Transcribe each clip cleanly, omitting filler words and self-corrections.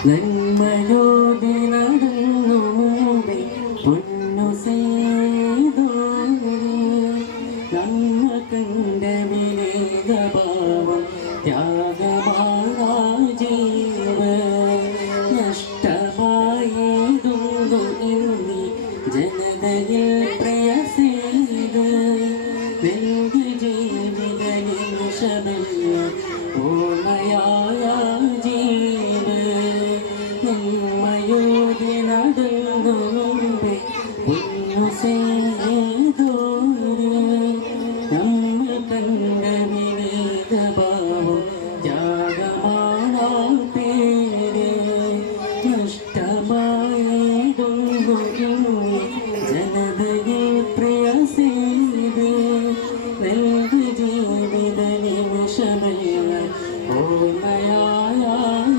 നന്മയോടെ നടന്നു മുമ്പേ പൊന്നു ചെയ്തോരേ നമ്മ കണ്ട വിനേദഭാവം ത്യാഗമാണാ ജീവ നഷ്ടമായതുണ്ടു ഇന്നി ജനതയിൽ പ്രയസേത് വെങ്കി ജീവിത നിമിഷമല്ല ഓർമ്മയായ ജീവ നന്മയോടെ നടന്നു മുമ്പേ പൊന്നു ചെയ്തോരേ നമ്മ കണ്ട വിനീതഭാവം ത്യാഗമാണാ പേര് നഷ്ടമായതൊന്നു ഇന്നി ജനതയിൽ പ്രയസേത് നൽകു ജീവിത നിമിഷമല്ല ഓർമ്മയായ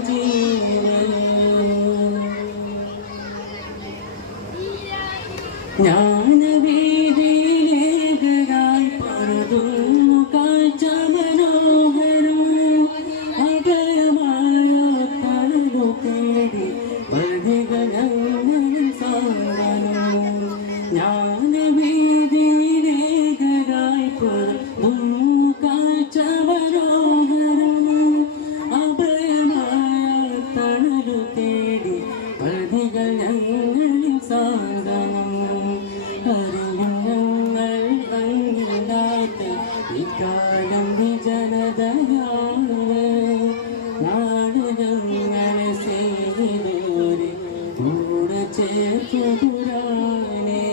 ജീവൻ ജ്ഞാനവേദിയിലേകരായി പരതുന്നു കാഴ്ച മനോഹരം അഭയമായ തണലു തേടി പ്രതികളും സാന്ത്വനം ജ്ഞാനവേദിയിലേകരായി പരതുന്നു കാഴ്ച മനോഹരം അഭയമായ തണലു തേടി പ്രതികളും സാന്ത്വനം അറിയുന്നങ്ങൾ അങ്ങില്ലാത്ത ഇക്കാലം വിജനതയാണ് നാടുകളെ ചെയ്തോരെ കൂടെ ചേർത്തു പുരാനെ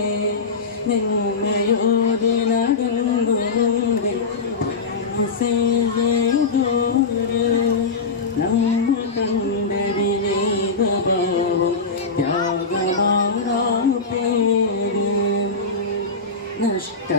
നിന്നയോടെ നടന്നു ചെയ്തോര് നമ്മ കണ്ട വിനീതഭാവം ത്യാഗമാണാ പേര് നഷ്ട